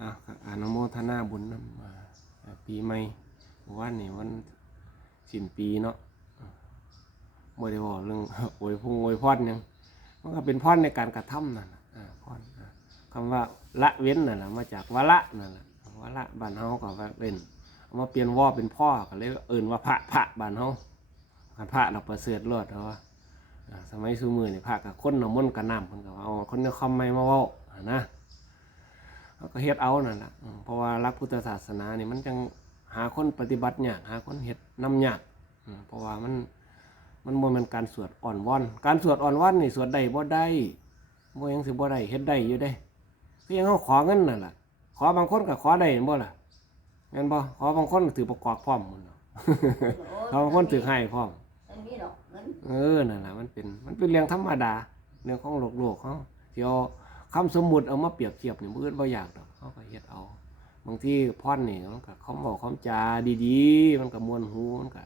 อะอนุโมทนาบุญนำอ่าปีใหม่วันนี้วันสิ้นปีเนาะบ่ได้บอกเรื่องอวยพงอวยพรหยังมันก็เป็นพรในการกระทำนั่นน่ะอ่าพรอ่าคำว่าละเว้นนั่นแหละมาจากวะละนั่นแหละวะละบานเฮาก็ว่าเล่นเอามาเปลี่ยนว่าเป็นพ่อก็เลยเอิ่นว่าพระพระบานเฮาพระเราประเสริฐรอดเพราว่าสมัยซุมือเนี่ยพระกับคนเอามนต์กับน้ำเพิ่นก็ว่าเอาคนเอาคำไม่มาว่านะ เขาก็เฮ็ดเอานั่นแหละอืมเพราะว่ารักพุทธศาสนานี่มันจังหาคนปฏิบัติยากหาคนเฮ็ดนำยากอืมเพราะว่ามันมันบ่แม่นการสวดอ่อนวอน การสวดอ่อนวอนนี่สวดได้บ่ได้บ่ยังสิบ่ได้เฮ็ดได้อยู่เด้คือยังเฮาขอเงินนั่นล่ะขอบางคนก็ขอได้บ่ล่ะแม่นบ่ขอบางคนก็ถือประกอบพร้อมหมดเนาะขอบางคนถือให้พร้อมมันมีดอกเงินเออนั่นแหละมันเป็นมันเป็นเรื่องธรรมดาเรื่องของโลกโลกเขาที่เอา คำสมมุติเอามาเปรียบเทียบเนี่ยมืดบ่อยากดอกเขาก็เฮ็ดเอา บางทีพ่อนนี่มันก็เขาบอกคำจาดีๆ มันก็มวนหูมันก็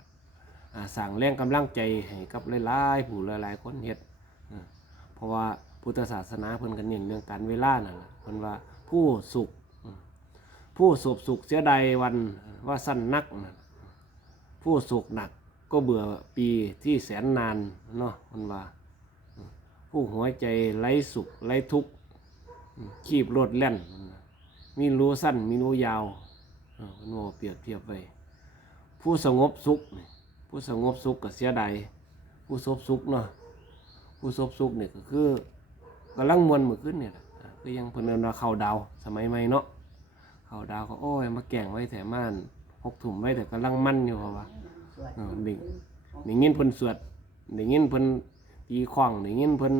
สั่งแรงกำลังใจให้กับหลายๆผู้หลายๆคนเฮ็ดเพราะว่าพุทธศาสนาเพิ่นก็เน้นเรื่องการเวลานั่นแหละเพิ่นว่าผู้สุข ผู้สุขสุขเสียใดวันว่าสั้นนักนั่นผู้สุขหนักก็เบื่อปีที่แสนนานเนาะมันว่า ผู้หัวใจไร้สุขไร้ทุกข์ ขีบรดแล่นมันว่ามีรู้สั้น มีรู้ยาวเออมันว่าเปรียบเทียบไป ผู้สงบสุขนี่ผู้สงบสุขก็เสียดายผู้ซบสุขเนาะผู้ซบสุขนี่ก็คือกำลังมวนมือขึ้นเนี่ยล่ะอ่าก็ยังเพิ่นเอิ้นว่าเข้าดาวสมัยใหม่เนาะเข้าดาวก็โอ้ยมาแก่งไว้แต่ม่านหกถุ่มไว้แต่กำลังมั่นอยู่เพราะว่าสวดเออดิ่งได้ยินเพิ่นสวดได้ยินเพิ่นตีข้องได้ยินเพิ่น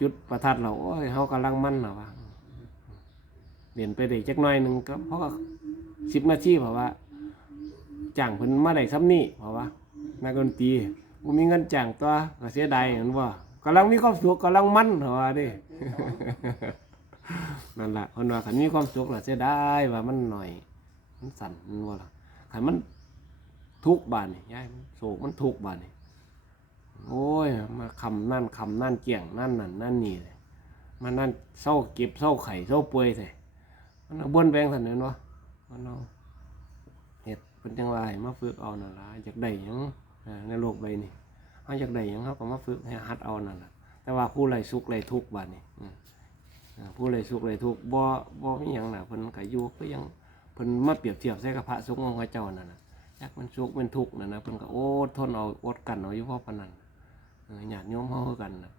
จุดประทัดเราโอ้ยเฮากำลังมั่นน่ะว่าเรียนไปได้จักหน่อยหนึ่งก็เพราะสิบนาทีเพราะว่าจ้างเพิ่นมาได้ซ้ำนี้เพราะว่านักดนตรีบ่มีเงินจ้างตัวก็เสียดายเห็นบ่กำลังมีความสุขกำลังมั่นเพราะว่าด้นั่นแหละเพิ่นว่าคันมีความสุขล่ะเสียดายว่ามันหน่อย มันสั่นมันบ่ล่ะคันมันทุกบานนี่ยายมันโศกมันทุกบานนี่ โอ้ย มาคำนั่นคำนั่นเกี่ยงนั่นนั่นนั่นนี่เลยมานั่นเศร้าเก็บเศร้าไข่เศร้าป่วยเลยมันเอาบิ้นแบงสันเห็นวะมันเอาเห็ดเป็นจังไรมาฝึกเอานั่นละอยากได้ยังในโลกใบนี้เขาอยากได้ยังเขาก็มาฝึกให้หัดเอานั่นละแต่ว่าผู้ไรสุขไรทุกข์บานนี่ผู้ไรสุขไรทุกข์บ่บ่มีหยังน่ะเพิ่นก็อยู่ก็ยังเพิ่นมาเปรียบเทียบใส่กับพระสงฆ์ของพระเจ้านั่นนะจักมันสุกมันทุกข์นะนะเพิ่นก็โอดทนเอาอดกันเอาอยู่เพราะปานนั้น ญาติโยมเฮากันนะ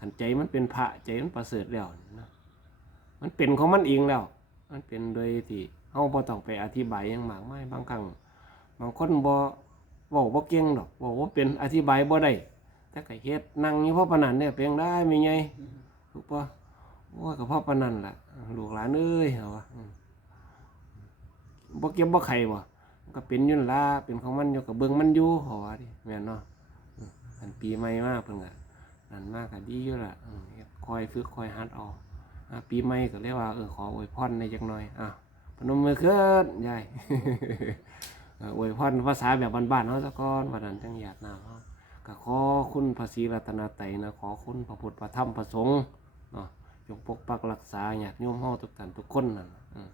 ขันใจมันเป็นพระใจมันประเสริฐแล้วนะมันเป็นของมันเองแล้ว มันเป็นโดยที่เฮาบ่ต้องไปอธิบายยังมากมายบางครั้งบางคนบ่เว้าเก่งดอกเว้าเป็นอธิบายบ่ได้แต่ก็เฮ็ดนั่งอยู่เพราะปนันเนี่ยเพียงได้มีไงถูกปะโอ้ยก็เพราะปานนั้นล่ะลูกหลานเอ้ยเอาวะอืมบ่เก็บบ่ไข่บ่ก็เป็นยุ่นละเป็นของมันอยู่กับเบิ้งมันอยู่เขาว่าดิแม่นเนาะ อันปีใหม่มากเพิ่นก็นั่นมากก็ดีอยู่ล่ะคอยฝึกคอยหัดออะปีใหม่ก็เรียกว่าเออขออวยพรในจักหน่อยอะพนมมือขึ้นยายเอวยพรภาษาแบบบ้านๆเฮาซะก่อนวันนั้นจังหยาดน้ำเฮาก็ขอคุณพระศรีรัตนตรัยนะขอคุณพระพุทธพระธรรมพระสงฆ์เนาะจงปกปักรักษาญาติโยมเฮาทุกท่านทุกคนนั่นน่ะอืม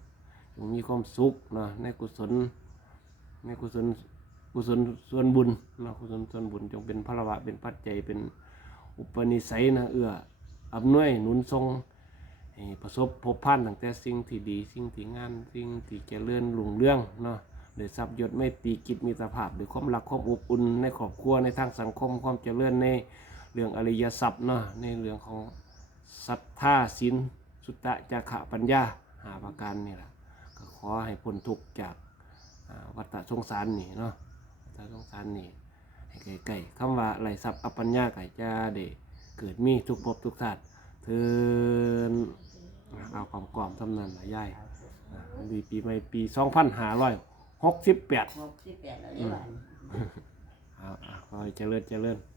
จงมีความสุขเนาะในกุศลในกุศล กุศลส่วนบุญนะกุศลส่วนบุญจงเป็นพระวะเป็นปัจจัยเป็นอุปนิสัยนะเอื้ออำนวยหนุนทรงประสบพบพันตั้งแต่สิ่งที่ดีสิ่งที่งามสิ่งที่เจริญรุ่งเรื่องเนาะโดยทรัพย์ยศไม่ตีกิจมีตรภาพด้วยความรักความอบอุ่นในครอบครัวในทางสังคมความเจริญในเรื่องอริยทรัพย์เนาะในเรื่องของศรัทธาศีลสุตตะจาขะปัญญาหาประการนี่แหละก็ขอให้พ้นทุกข์จากวัฏสงสารนี่เนาะ วัฏสงสารนี่ให้ไกลๆคำว่าไหลทรัพย์อัปปัญญาไก่จะได้เกิดมีทุกภพทุกชาติเทินเอาความกล่อมทำนันหลายย่ายอ่าดีปีใหม่ปีสองพันห้าร้อยหกสิบแปดหกสิบแปดแล้วนี่หว่าเอาอะขอให้เจริญเจริญเ